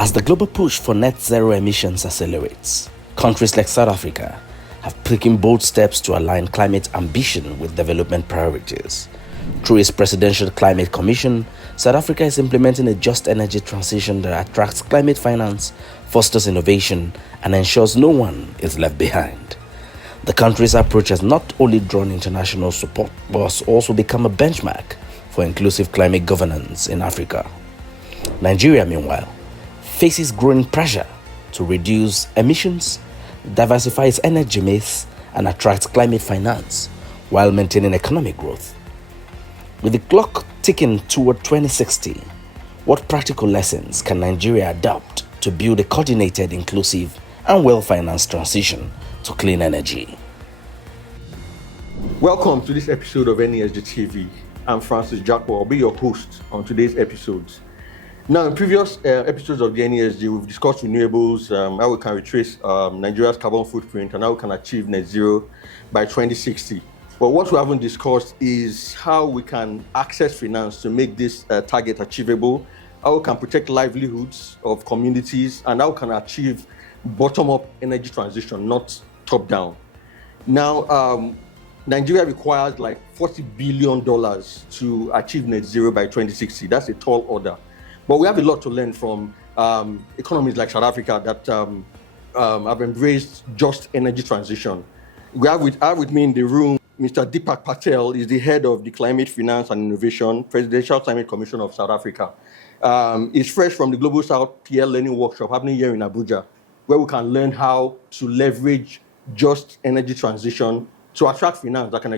As the global push for net zero emissions accelerates, countries like South Africa have taken bold steps to align climate ambition with development priorities. Through its Presidential Climate Commission, South Africa is implementing a just energy transition that attracts climate finance, fosters innovation, and ensures no one is left behind. The country's approach has not only drawn international support, but has also become a benchmark for inclusive climate governance in Africa. Nigeria, meanwhile, faces growing pressure to reduce emissions, diversify its energy mix, and attract climate finance while maintaining economic growth. With the clock ticking toward 2060, what practical lessons can Nigeria adopt to build a coordinated, inclusive, and well-financed transition to clean energy? Welcome to this episode of NESG TV. I'm Francis Jakpor. I'll be your host on today's episodes. Now, in previous episodes of the NESG, we've discussed renewables, how we can retrace Nigeria's carbon footprint, and how we can achieve net zero by 2060. But what we haven't discussed is how we can access finance to make this target achievable, how we can protect livelihoods of communities, and how we can achieve bottom-up energy transition, not top-down. Now, Nigeria requires like $40 billion to achieve net zero by 2060. That's a tall order. But we have a lot to learn from economies like South Africa that have embraced just energy transition. I have with me in the room Mr. Dipak Patel. Is the head of the Climate Finance and Innovation, Presidential Climate Commission of South Africa. He's fresh from the Global South PL Learning Workshop happening here in Abuja, where we can learn how to leverage just energy transition to attract finance that can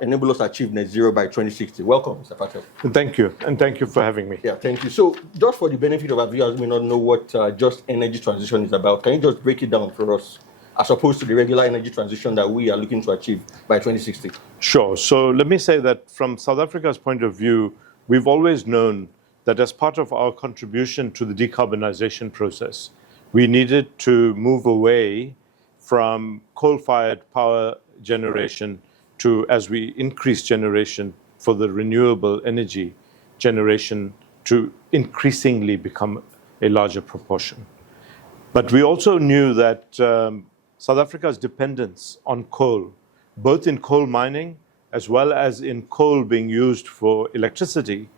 enable us to achieve net zero by 2060. Welcome, Mr. Patel. Thank you, and thank you for having me. Yeah, thank you. So, just for the benefit of our viewers who may not know what just energy transition is about, can you just break it down for us, as opposed to the regular energy transition that we are looking to achieve by 2060? Sure. So, let me say that from South Africa's point of view, we've always known that as part of our contribution to the decarbonization process, we needed to move away from coal-fired power generation to, as we increase generation for the renewable energy generation, to increasingly become a larger proportion. But we also knew that South Africa's dependence on coal, both in coal mining as well as in coal being used for electricity,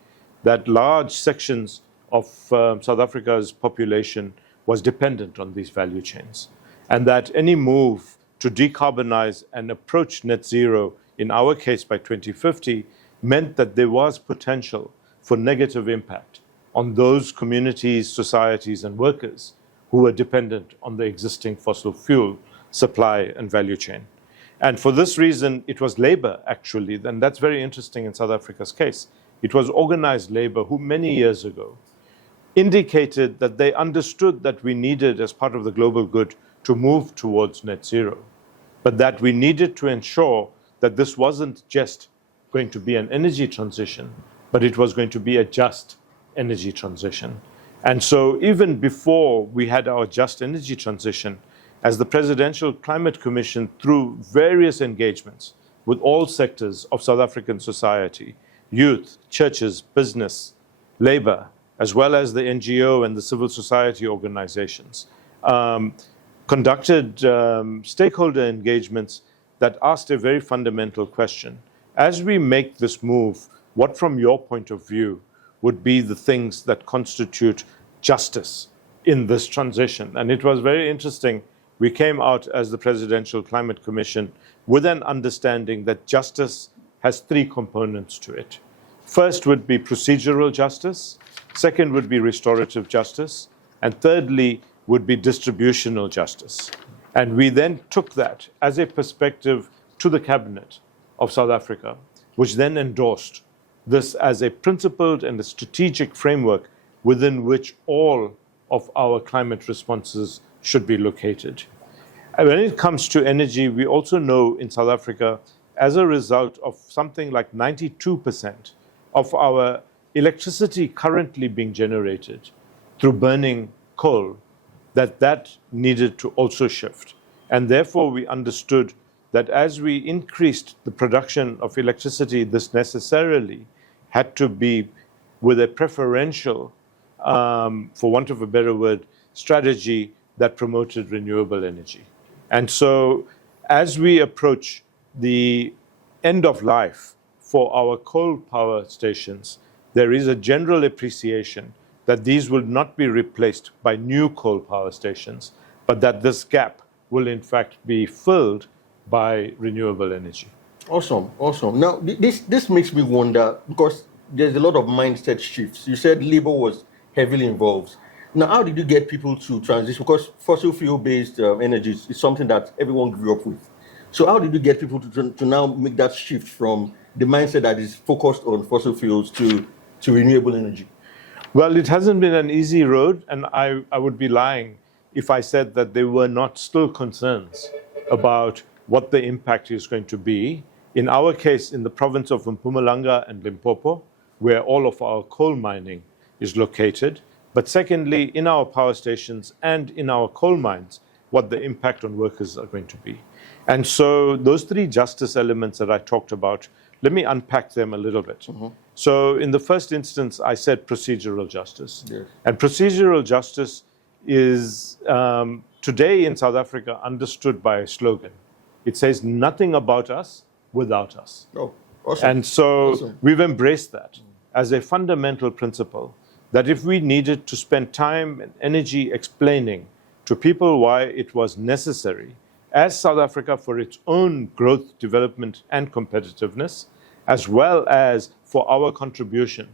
that large sections of South Africa's population was dependent on these value chains. And that any move to decarbonize and approach net zero, in our case by 2050, meant that there was potential for negative impact on those communities, societies, and workers who were dependent on the existing fossil fuel supply and value chain. And for this reason, it was labor, actually, and that's very interesting in South Africa's case. It was organized labor who many years ago indicated that they understood that we needed, as part of the global good, to move towards net zero, but that we needed to ensure that this wasn't just going to be an energy transition, but it was going to be a just energy transition. And so even before we had our just energy transition, as the Presidential Climate Commission, through various engagements with all sectors of South African society, youth, churches, business, labor, as well as the NGO and the civil society organizations, conducted stakeholder engagements that asked a very fundamental question. As we make this move, what from your point of view would be the things that constitute justice in this transition? And it was very interesting. We came out as the Presidential Climate Commission with an understanding that justice has three components to it. First would be procedural justice, second would be restorative justice, and thirdly would be distributional justice. And we then took that as a perspective to the Cabinet of South Africa, which then endorsed this as a principled and a strategic framework within which all of our climate responses should be located. And when it comes to energy, we also know in South Africa, as a result of something like 92% of our electricity currently being generated through burning coal, that needed to also shift. And therefore, we understood that as we increased the production of electricity, this necessarily had to be with a preferential for want of a better word, strategy that promoted renewable energy. And so as we approach the end of life for our coal power stations, there is a general appreciation that these will not be replaced by new coal power stations, but that this gap will in fact be filled by renewable energy. Awesome, awesome. Now, this makes me wonder, because there's a lot of mindset shifts. You said labor was heavily involved. Now, how did you get people to transition? Because fossil fuel-based energy is something that everyone grew up with. So how did you get people to now make that shift from the mindset that is focused on fossil fuels to renewable energy? Well, it hasn't been an easy road, and I would be lying if I said that there were not still concerns about what the impact is going to be. In our case, in the province of Mpumalanga and Limpopo, where all of our coal mining is located, but secondly, in our power stations and in our coal mines, what the impact on workers are going to be. And so those three justice elements that I talked about, let me unpack them a little bit. Mm-hmm. So in the first instance, I said procedural justice. Yes. And procedural justice is today in South Africa understood by a slogan. It says nothing about us without us. Oh, awesome. And so we've embraced that as a fundamental principle, that if we needed to spend time and energy explaining to people why it was necessary, as South Africa for its own growth, development, and competitiveness, as well as for our contribution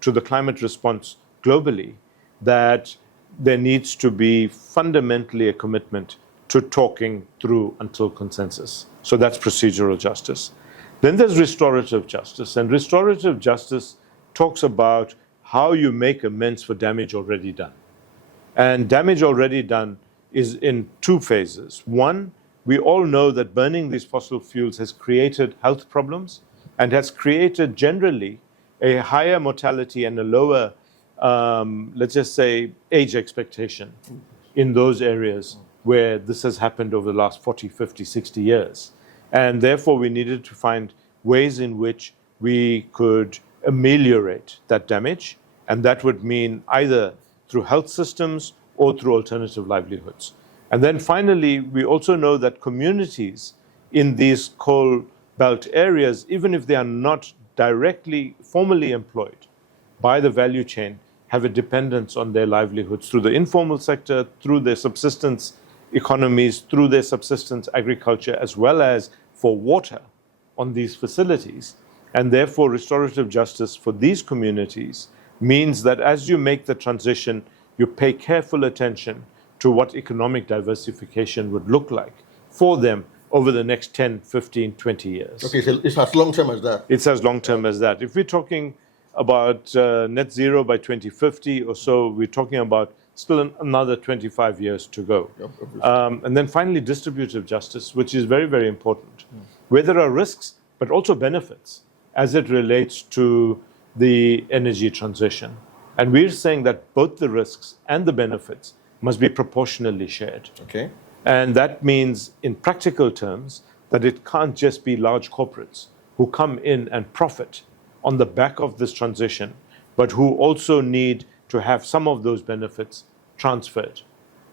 to the climate response globally, that there needs to be fundamentally a commitment to talking through until consensus. So that's procedural justice. Then there's restorative justice, and restorative justice talks about how you make amends for damage already done. And damage already done is in two phases. One, we all know that burning these fossil fuels has created health problems and has created generally a higher mortality and a lower, let's just say, age expectation in those areas where this has happened over the last 40, 50, 60 years. And therefore, we needed to find ways in which we could ameliorate that damage. And that would mean either through health systems or through alternative livelihoods. And then finally, we also know that communities in these coal belt areas, even if they are not directly formally employed by the value chain, have a dependence on their livelihoods through the informal sector, through their subsistence economies, through their subsistence agriculture, as well as for water on these facilities. And therefore, restorative justice for these communities means that as you make the transition, you pay careful attention to what economic diversification would look like for them over the next 10, 15, 20 years. Okay, so it's as long-term as that? It's as long-term as that. If we're talking about net zero by 2050 or so, we're talking about still another 25 years to go. And then finally, distributive justice, which is very, very important, where there are risks, but also benefits as it relates to the energy transition. And we're saying that both the risks and the benefits must be proportionally shared. Okay. And that means, in practical terms, that it can't just be large corporates who come in and profit on the back of this transition, but who also need to have some of those benefits transferred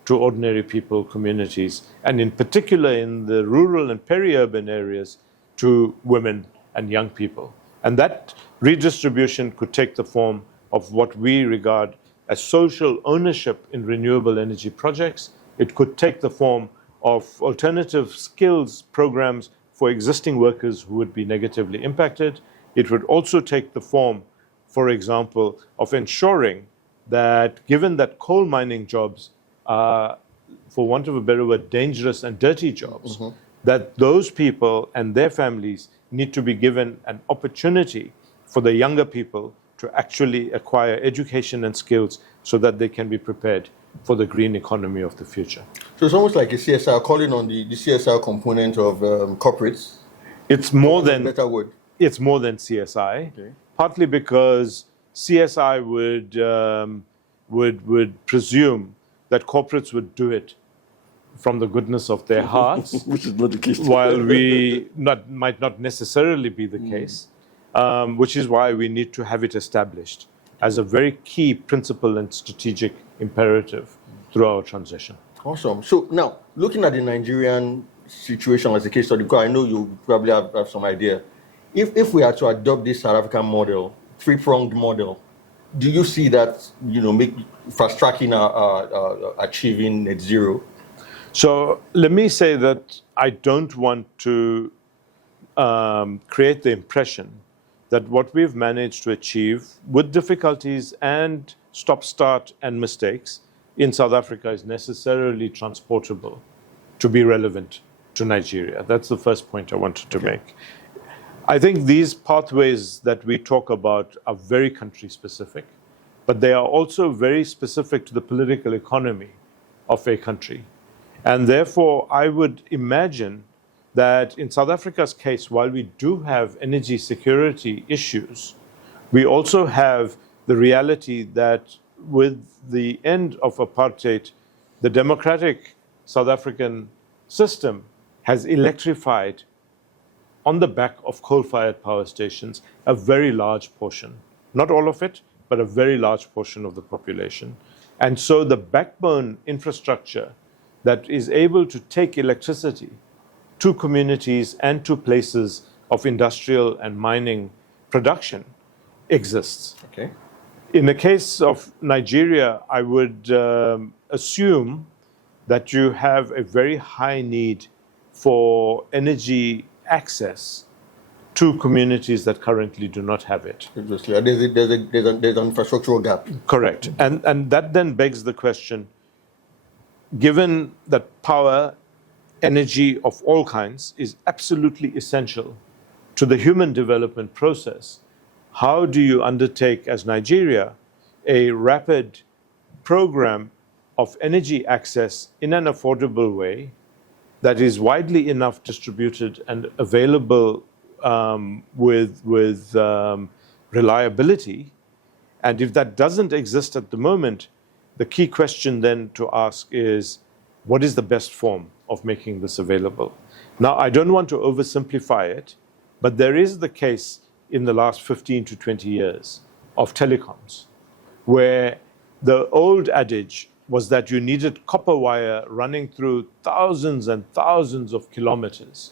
to ordinary people, communities, and in particular in the rural and peri-urban areas, to women and young people. And that redistribution could take the form of what we regard as social ownership in renewable energy projects. It could take the form of alternative skills programs for existing workers who would be negatively impacted. It would also take the form, for example, of ensuring that given that coal mining jobs are, for want of a better word, dangerous and dirty jobs, that those people and their families need to be given an opportunity for the younger people to actually acquire education and skills so that they can be prepared for the green economy of the future. So it's almost like a CSR, calling on the CSR component of corporates. It's more than better word. It's more than CSI, partly because CSI would presume that corporates would do it from the goodness of their hearts, which is not the case. While might not necessarily be the case, which is why we need to have it established. as a very key principle and strategic imperative through our transition. Awesome. So now, looking at the Nigerian situation as a case study, because I know you probably have some idea. If we are to adopt this South African model, three-pronged model, do you see that, make fast tracking achieving net zero? So let me say that I don't want to create the impression that what we've managed to achieve with difficulties and stop-start and mistakes in South Africa is necessarily transportable to be relevant to Nigeria. That's the first point I wanted to make. I think these pathways that we talk about are very country-specific, but they are also very specific to the political economy of a country. And therefore, I would imagine that in South Africa's case, while we do have energy security issues, we also have the reality that with the end of apartheid, the democratic South African system has electrified, on the back of coal-fired power stations, a very large portion. Not all of it, but a very large portion of the population. And so the backbone infrastructure that is able to take electricity to communities and to places of industrial and mining production exists. Okay. In the case of Nigeria, I would assume that you have a very high need for energy access to communities that currently do not have it. Obviously, there's an infrastructural gap. Correct. And that then begs the question, given that power, energy of all kinds is absolutely essential to the human development process, how do you undertake, as Nigeria, a rapid program of energy access in an affordable way that is widely enough distributed and available with reliability? And if that doesn't exist at the moment, the key question then to ask is, what is the best form of making this available? Now, I don't want to oversimplify it, but there is the case in the last 15 to 20 years of telecoms, where the old adage was that you needed copper wire running through thousands and thousands of kilometers,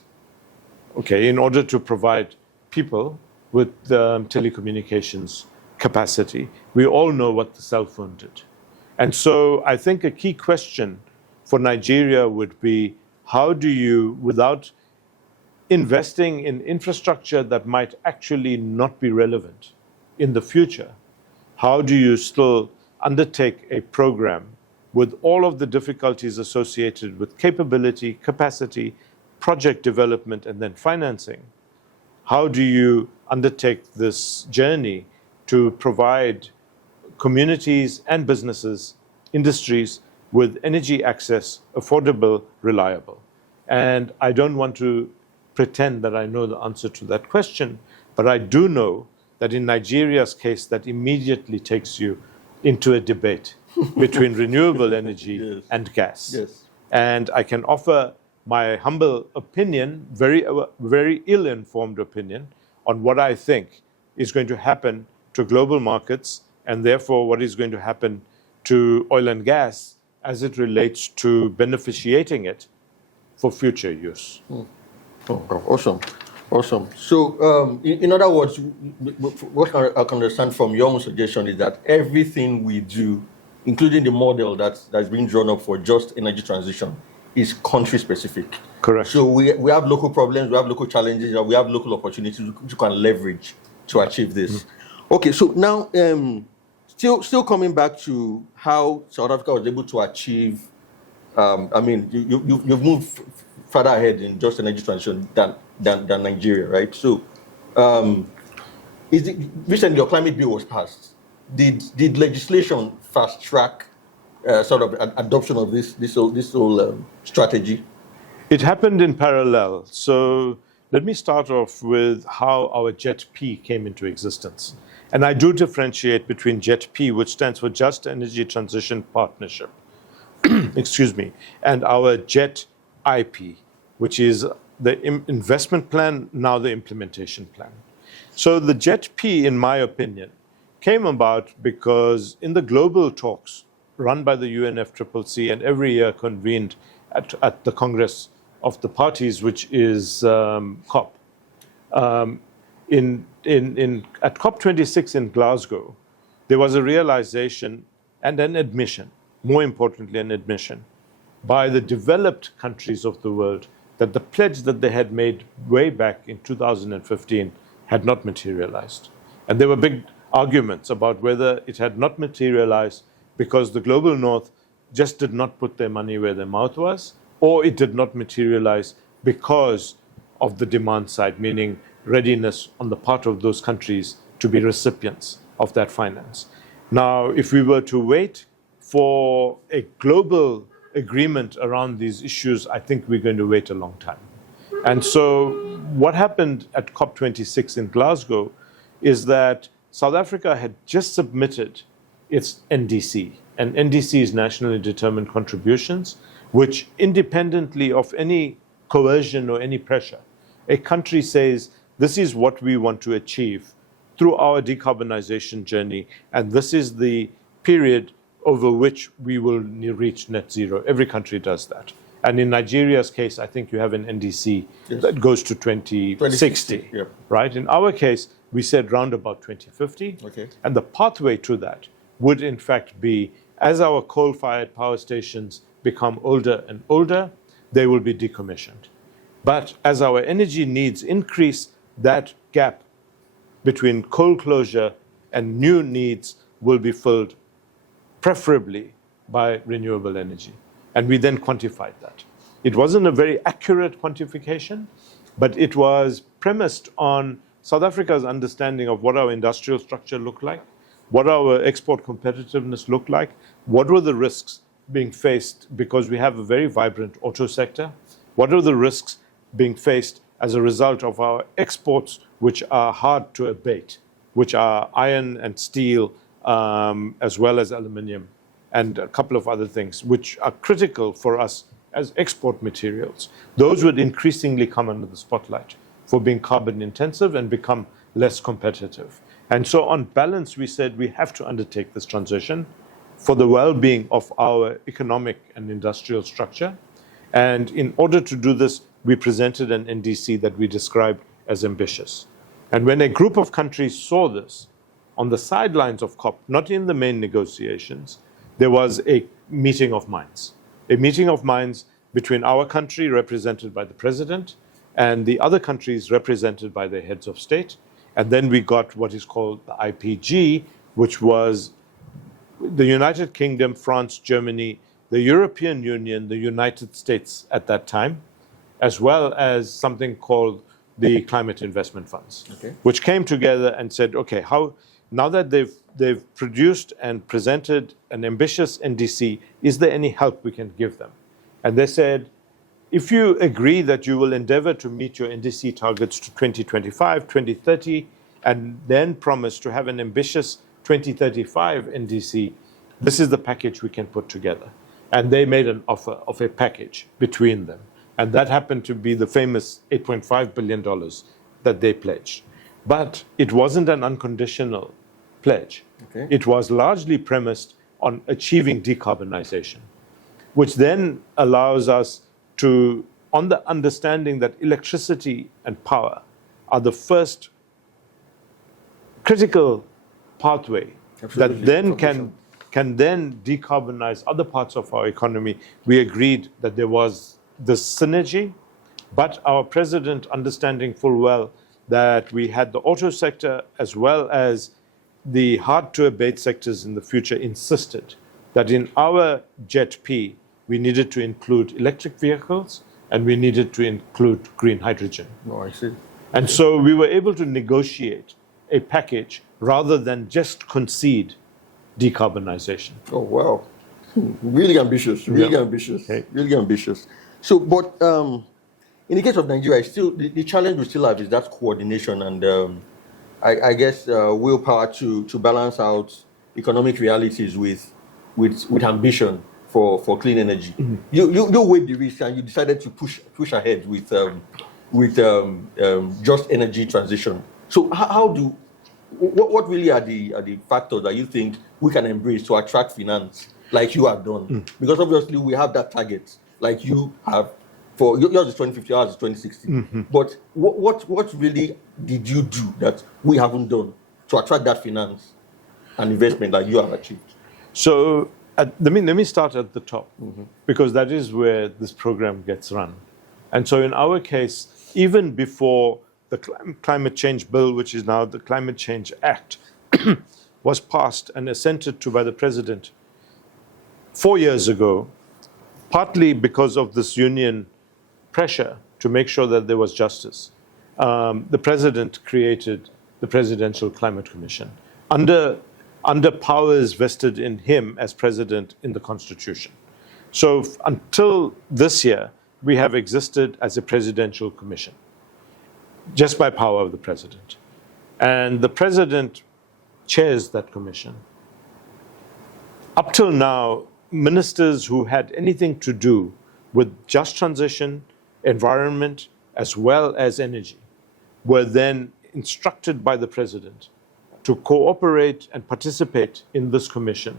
okay, in order to provide people with telecommunications capacity. We all know what the cell phone did. And so I think a key question for Nigeria would be, how do you, without investing in infrastructure that might actually not be relevant in the future, how do you still undertake a program with all of the difficulties associated with capability, capacity, project development, and then financing? How do you undertake this journey to provide communities and businesses, industries, with energy access, affordable, reliable? And I don't want to pretend that I know the answer to that question, but I do know that in Nigeria's case, that immediately takes you into a debate between renewable energy Yes. and gas. Yes. And I can offer my humble opinion, very ill-informed opinion, on what I think is going to happen to global markets, and therefore what is going to happen to oil and gas as it relates to beneficiating it for future use. Oh, awesome. Awesome. So, in other words, what I can understand from your own suggestion is that everything we do, including the model that's being drawn up for just energy transition, is country specific. Correct. So we have local problems, we have local challenges, and we have local opportunities you can leverage to achieve this. Okay, so now still coming back to how South Africa was able to achieve. I mean, you've moved further ahead in just energy transition than Nigeria, right? So, recently your climate bill was passed. Did legislation fast track sort of adoption of this whole strategy? It happened in parallel. So let me start off with how our Jetp came into existence. And I do differentiate between Jetp, which stands for Just Energy Transition Partnership, excuse me, and our Jetip, which is the investment plan, now the implementation plan. So the Jetp, in my opinion, came about because in the global talks run by the UNFCCC and every year convened at the Congress of the Parties, which is COP, at COP26 in Glasgow, there was a realization and an admission, more importantly, an admission by the developed countries of the world that the pledge that they had made way back in 2015 had not materialized. And there were big arguments about whether it had not materialized because the global north just did not put their money where their mouth was, or it did not materialize because of the demand side, meaning readiness on the part of those countries to be recipients of that finance. Now, if we were to wait for a global agreement around these issues, I think we're going to wait a long time. And so what happened at COP26 in Glasgow is that South Africa had just submitted its NDC, and NDC is nationally determined contributions, which independently of any coercion or any pressure, a country says, this is what we want to achieve through our decarbonization journey, and this is the period over which we will reach net zero. Every country does that. And in Nigeria's case, I think you have an NDC that goes to 2060, yep. Right? In our case, we said round about 2050. Okay. And the pathway to that would in fact be, as our coal-fired power stations become older and older, they will be decommissioned. But as our energy needs increase, that gap between coal closure and new needs will be filled preferably by renewable energy. And we then quantified that. It wasn't a very accurate quantification, but it was premised on South Africa's understanding of what our industrial structure looked like, what our export competitiveness looked like, what were the risks being faced because we have a very vibrant auto sector, what are the risks being faced as a result of our exports, which are hard to abate, which are iron and steel, as well as aluminium, and a couple of other things, which are critical for us as export materials. Those would increasingly come under the spotlight for being carbon intensive and become less competitive. And so on balance, we said we have to undertake this transition for the well-being of our economic and industrial structure. And in order to do this, we presented an NDC that we described as ambitious. And when a group of countries saw this on the sidelines of COP, not in the main negotiations, there was a meeting of minds. A meeting of minds between our country, represented by the president, and the other countries represented by their heads of state. And then we got what is called the IPG, which was the United Kingdom, France, Germany, the European Union, the United States at that time, as well as something called the Climate Investment Funds, which came together and said, okay, now that they've produced and presented an ambitious NDC, is there any help we can give them? And they said, if you agree that you will endeavor to meet your NDC targets to 2025, 2030, and then promise to have an ambitious 2035 NDC, this is the package we can put together. And they made an offer of a package between them. And that happened to be the famous $8.5 billion that they pledged. But it wasn't an unconditional pledge. Okay. It was largely premised on achieving decarbonization, which then allows us to, on the understanding that electricity and power are the first critical pathway that then can then decarbonize other parts of our economy. We agreed that there was this synergy, but our president, understanding full well that we had the auto sector as well as the hard-to-abate sectors in the future, insisted that in our Jetp, we needed to include electric vehicles and we needed to include green hydrogen. Oh, I see. And so we were able to negotiate a package rather than just concede decarbonization. Oh, wow. Really ambitious, really ambitious, Okay. really ambitious. So, but in the case of Nigeria, still the challenge we still have is that coordination and I guess willpower to balance out economic realities with ambition for clean energy. Mm-hmm. You weighed the risk and you decided to push ahead with just energy transition. So how do What really are the factors that you think we can embrace to attract finance, like you have done? Because obviously we have that target, like you have. For yours is 2050, ours is 2060. But what really did you do that we haven't done to attract that finance and investment that you have achieved? So let me start at the top, because that is where this program gets run. And so in our case, even before the climate change bill, which is now the Climate Change Act, was passed and assented to by the president 4 years ago, partly because of this union pressure to make sure that there was justice, the president created the Presidential Climate Commission under powers vested in him as president in the Constitution. So until this year, we have existed as a presidential commission, just by power of the president. And the president chairs that commission. Up till now, ministers who had anything to do with just transition, environment, as well as energy, were then instructed by the president to cooperate and participate in this commission,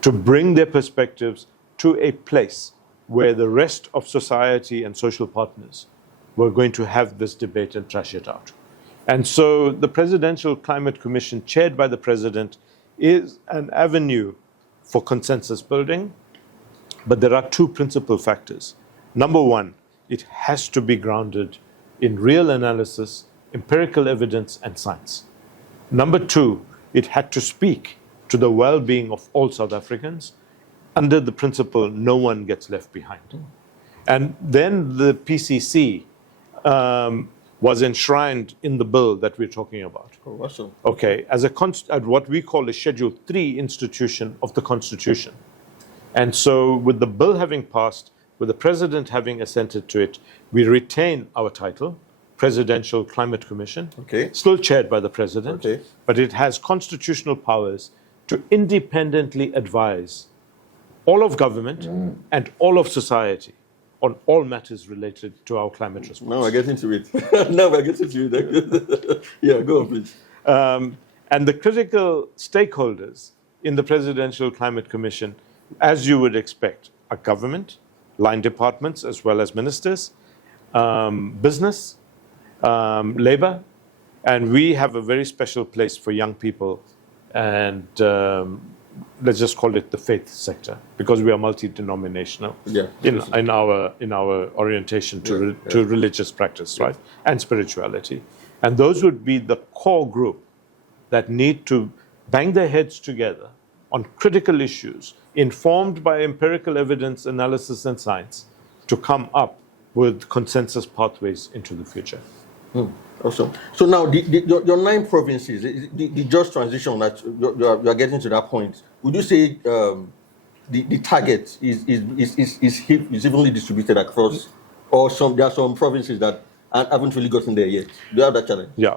to bring their perspectives to a place where the rest of society and social partners were going to have this debate and thrash it out. And so the Presidential Climate Commission, chaired by the president, is an avenue for consensus building, but there are two principal factors. Number one, it has to be grounded in real analysis, empirical evidence, and science. Number two, it had to speak to the well-being of all South Africans under the principle no one gets left behind. And then the PCC was enshrined in the bill that we're talking about. Oh, awesome. Okay, as what we call a Schedule 3 institution of the Constitution. And so with the bill having passed, with the president having assented to it, we retain our title, Presidential Climate Commission, still chaired by the president, but it has constitutional powers to independently advise all of government and all of society on all matters related to our climate response. Now I get into it. Now I get into it. Yeah, go on, please. And the critical stakeholders in the Presidential Climate Commission, as you would expect, are government, line departments, as well as ministers, business, labor, and we have a very special place for young people, and let's just call it the faith sector, because we are multi-denominational in our orientation to religious practice, right, and spirituality. And those would be the core group that need to bang their heads together on critical issues, informed by empirical evidence, analysis, and science, to come up with consensus pathways into the future. Awesome. So now, your 9 provinces, the just transition that you are getting to that point, would you say the target is evenly distributed across, or there are some provinces that haven't really gotten there yet? Do you have that challenge? Yeah.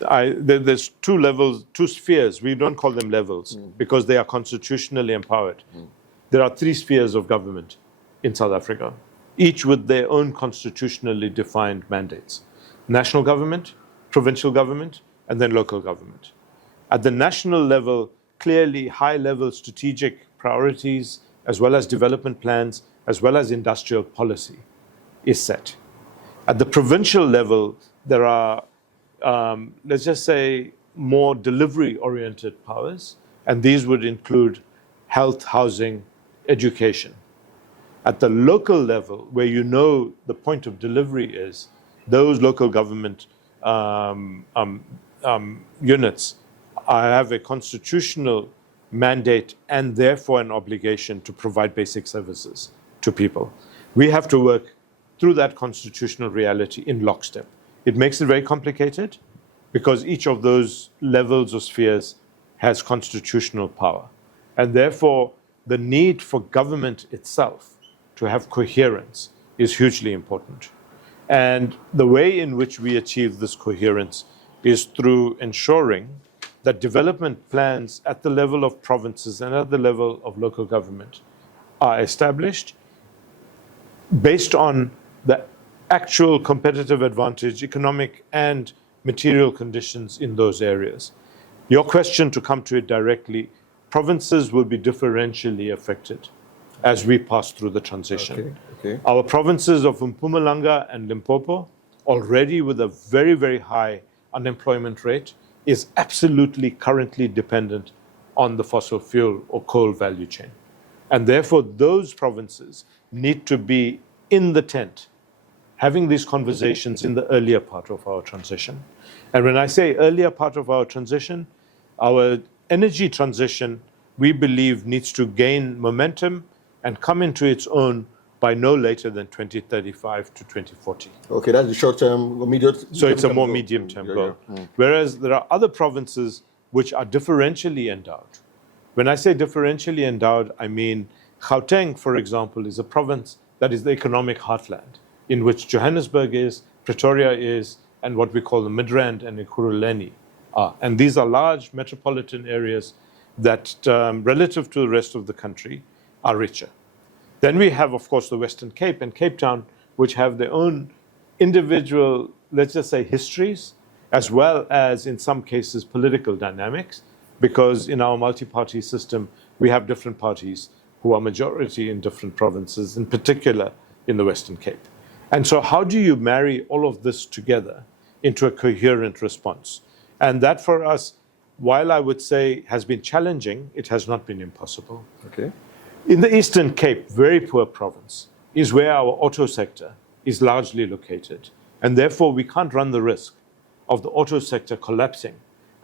There's 2 levels, 2 spheres. We don't call them levels because they are constitutionally empowered. There are 3 spheres of government in South Africa, each with their own constitutionally defined mandates. National government, provincial government, and then local government. At the national level, clearly high-level strategic priorities, as well as development plans, as well as industrial policy is set. At the provincial level, there are, let's just say, more delivery-oriented powers, and these would include health, housing, education. At the local level, where you know the point of delivery is, those local government units have a constitutional mandate and therefore an obligation to provide basic services to people. We have to work through that constitutional reality in lockstep. It makes it very complicated because each of those levels or spheres has constitutional power. And therefore, the need for government itself to have coherence is hugely important. And the way in which we achieve this coherence is through ensuring that development plans at the level of provinces and at the level of local government are established based on the actual competitive advantage, economic and material conditions in those areas. Your question, to come to it directly, provinces will be differentially affected as we pass through the transition. Okay. Our provinces of Mpumalanga and Limpopo, already with a very, very high unemployment rate, is absolutely currently dependent on the fossil fuel or coal value chain. And therefore, those provinces need to be in the tent, having these conversations in the earlier part of our transition. And when I say earlier part of our transition, our energy transition, we believe, needs to gain momentum and come into its own by no later than 2035 to 2040. Okay, that's the short-term, immediate. So it's a more medium-term goal. Whereas there are other provinces which are differentially endowed. When I say differentially endowed, I mean Gauteng, for example, is a province that is the economic heartland, in which Johannesburg is, Pretoria is, and what we call the Midrand and Ekurhuleni are. And these are large metropolitan areas that, relative to the rest of the country, are richer. Then we have, of course, the Western Cape and Cape Town, which have their own individual, let's just say, histories, as well as, in some cases, political dynamics, because in our multi-party system, we have different parties who are majority in different provinces, in particular in the Western Cape. And so how do you marry all of this together into a coherent response? And that, for us, while I would say has been challenging, it has not been impossible. Okay. In the Eastern Cape, very poor province, is where our auto sector is largely located. And therefore, we can't run the risk of the auto sector collapsing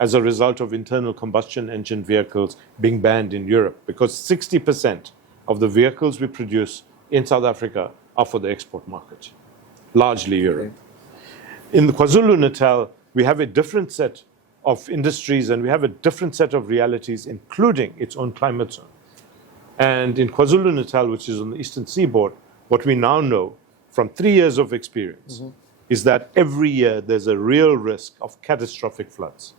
as a result of internal combustion engine vehicles being banned in Europe, because 60% of the vehicles we produce in South Africa are for the export market, largely Europe. In the KwaZulu-Natal, we have a different set of industries and we have a different set of realities, including its own climate zone. And in KwaZulu-Natal, which is on the eastern seaboard, what we now know from 3 years of experience is that every year there's a real risk of catastrophic floods.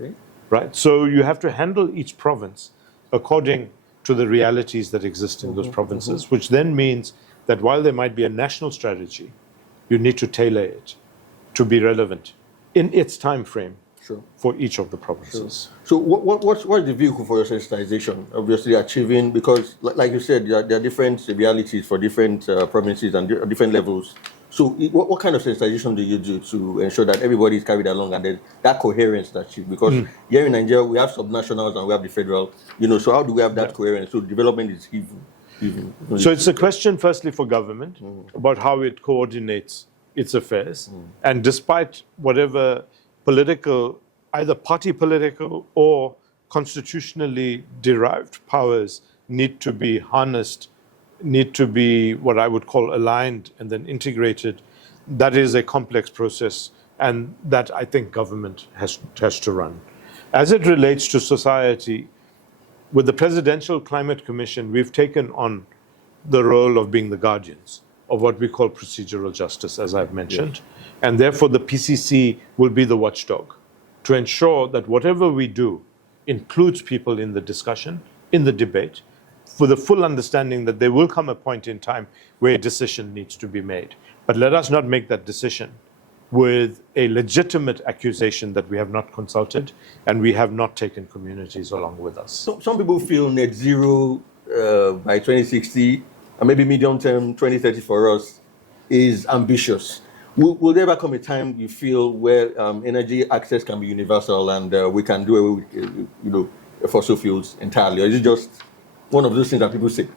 Okay. Right? So you have to handle each province according to the realities that exist in those provinces, which then means that while there might be a national strategy, you need to tailor it to be relevant in its time frame for each of the provinces. So what's the vehicle for your sensitization? Obviously achieving, because like you said, there are different realities for different provinces and different levels. So what kind of sensitization do you do to ensure that everybody is carried along and then that coherence that achieved? Because here in Nigeria, we have subnationals and we have the federal, so how do we have that coherence? So development is even. So it's a question firstly for government about how it coordinates its affairs. And despite whatever political, either party political or constitutionally derived powers need to be harnessed, need to be what I would call aligned and then integrated, that is a complex process, and that I think government has to run. As it relates to society, with the Presidential Climate Commission, we've taken on the role of being the guardians of what we call procedural justice, as I've mentioned. And therefore, the PCC will be the watchdog to ensure that whatever we do includes people in the discussion, in the debate, for the full understanding that there will come a point in time where a decision needs to be made. But let us not make that decision with a legitimate accusation that we have not consulted and we have not taken communities along with us. So, some people feel net zero by 2060, and maybe medium term 2030 for us is ambitious. Will there ever come a time you feel where energy access can be universal and we can do away with fossil fuels entirely? Or is it just one of those things that people say?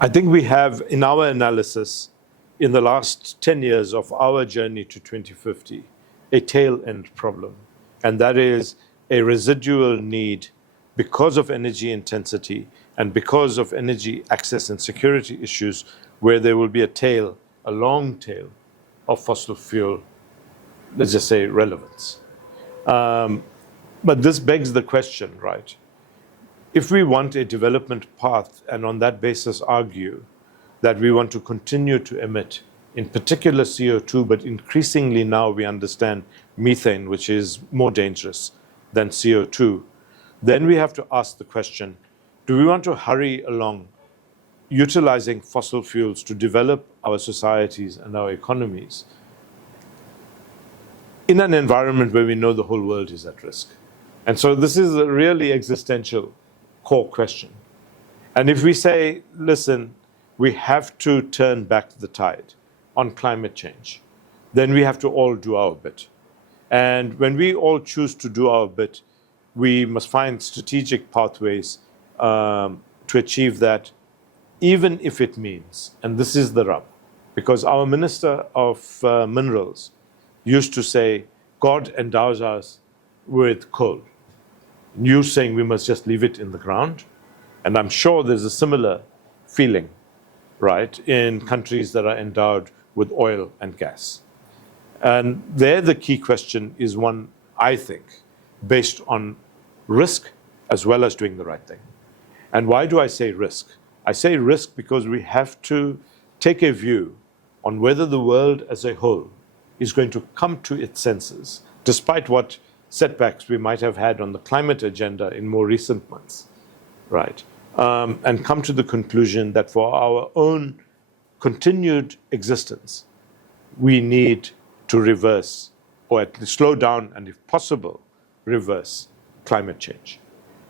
I think we have, in our analysis, in the last 10 years of our journey to 2050, a tail end problem. And that is a residual need because of energy intensity and because of energy access and security issues, where there will be a long tail of fossil fuel, let's just say, relevance. But this begs the question, right? If we want a development path and on that basis argue that we want to continue to emit, in particular CO2, but increasingly now we understand methane, which is more dangerous than CO2, then we have to ask the question, do we want to hurry along utilizing fossil fuels to develop our societies and our economies in an environment where we know the whole world is at risk. And so this is a really existential core question. And if we say, listen, we have to turn back the tide on climate change, then we have to all do our bit. And when we all choose to do our bit, we must find strategic pathways to achieve that, even if it means, and this is the rub, because our Minister of Minerals used to say, God endows us with coal. You saying we must just leave it in the ground? And I'm sure there's a similar feeling, right, in countries that are endowed with oil and gas. And there the key question is one, I think, based on risk as well as doing the right thing. And why do I say risk? I say risk because we have to take a view on whether the world as a whole is going to come to its senses, despite what setbacks we might have had on the climate agenda in more recent months, right? And come to the conclusion that for our own continued existence, we need to reverse, or at least slow down, and if possible, reverse climate change.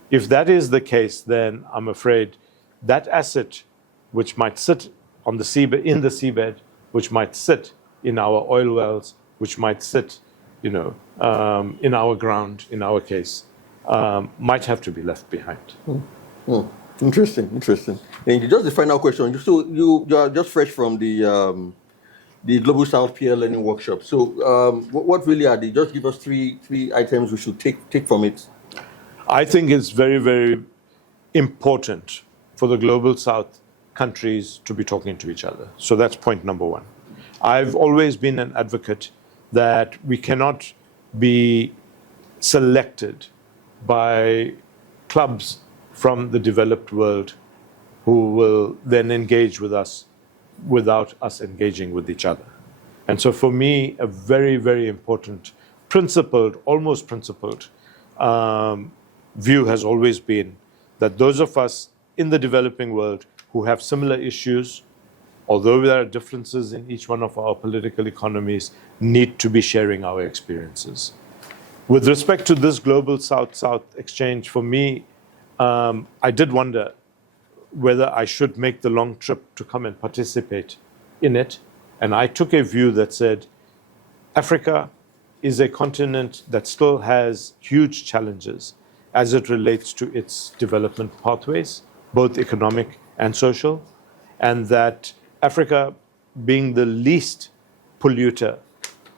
If that is the case, then I'm afraid that asset which might sit on the seabed, in the seabed, which might sit in our oil wells, which might sit, in our ground, in our case, might have to be left behind. Interesting. And just the final question. So you are just fresh from the Global South Peer Learning Workshop. So what really are they? Just give us three items we should take from it. I think it's very, very important for the Global South countries to be talking to each other. So that's point number one. I've always been an advocate that we cannot be selected by clubs from the developed world who will then engage with us without us engaging with each other. And so for me, a very, very important almost principled view has always been that those of us in the developing world who have similar issues, although there are differences in each one of our political economies, need to be sharing our experiences. With respect to this Global South-South exchange, for me, I did wonder whether I should make the long trip to come and participate in it. And I took a view that said, Africa is a continent that still has huge challenges as it relates to its development pathways, both economic and social, and that Africa, being the least polluter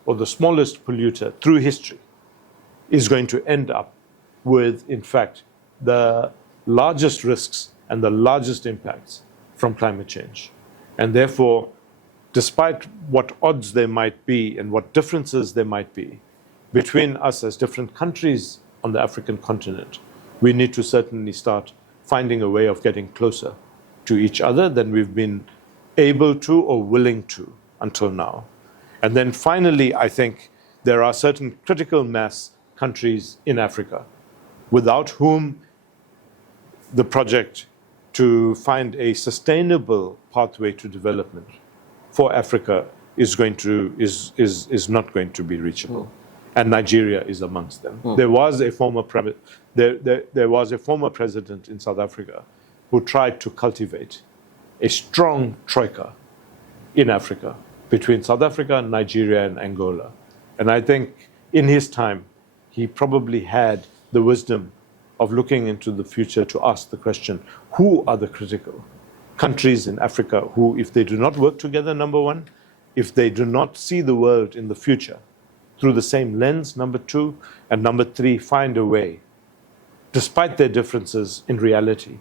or the smallest polluter through history, is going to end up with, in fact, the largest risks and the largest impacts from climate change. And therefore, despite what odds there might be and what differences there might be between us as different countries on the African continent, we need to certainly start finding a way of getting closer to each other than we've been able to or willing to until now. And then finally, I think there are certain critical mass countries in Africa without whom the project to find a sustainable pathway to development for Africa is not going to be reachable. And Nigeria is amongst them. There was a former president in South Africa who tried to cultivate a strong troika in Africa between South Africa, Nigeria, and Angola. And I think in his time, he probably had the wisdom of looking into the future to ask the question, who are the critical countries in Africa who, if they do not work together, number one, if they do not see the world in the future through the same lens, number two, and number three, find a way, despite their differences in reality,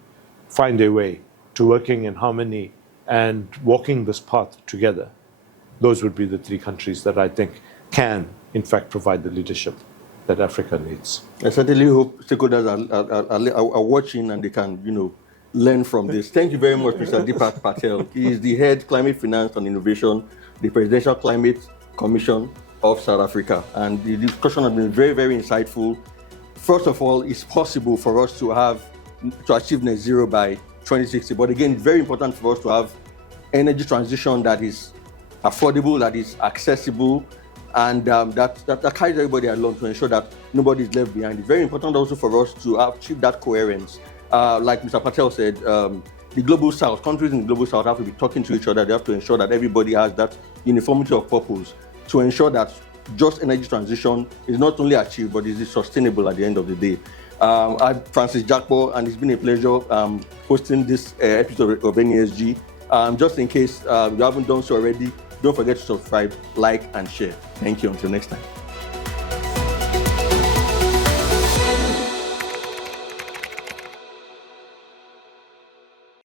find a way to working in harmony and walking this path together. Those would be the three countries that I think can, in fact, provide the leadership that Africa needs. I certainly hope stakeholders are watching and they can, learn from this. Thank you very much, Mr. Dipak Patel. He is the head Climate Finance and Innovation, the Presidential Climate Commission of South Africa. And the discussion has been very, very insightful. First of all, it's possible for us to achieve net zero by 2060. But again, it's very important for us to have energy transition that is affordable, that is accessible, And that carries everybody along to ensure that nobody is left behind. It's very important also for us to achieve that coherence. Like Mr. Patel said, the global south, countries in the global south have to be talking to each other. They have to ensure that everybody has that uniformity of purpose to ensure that just energy transition is not only achieved, but is sustainable at the end of the day. I'm Francis Jakpor, and it's been a pleasure hosting this episode of NESG. Just in case you haven't done so already, don't forget to subscribe, like, and share. Thank you. Until next time.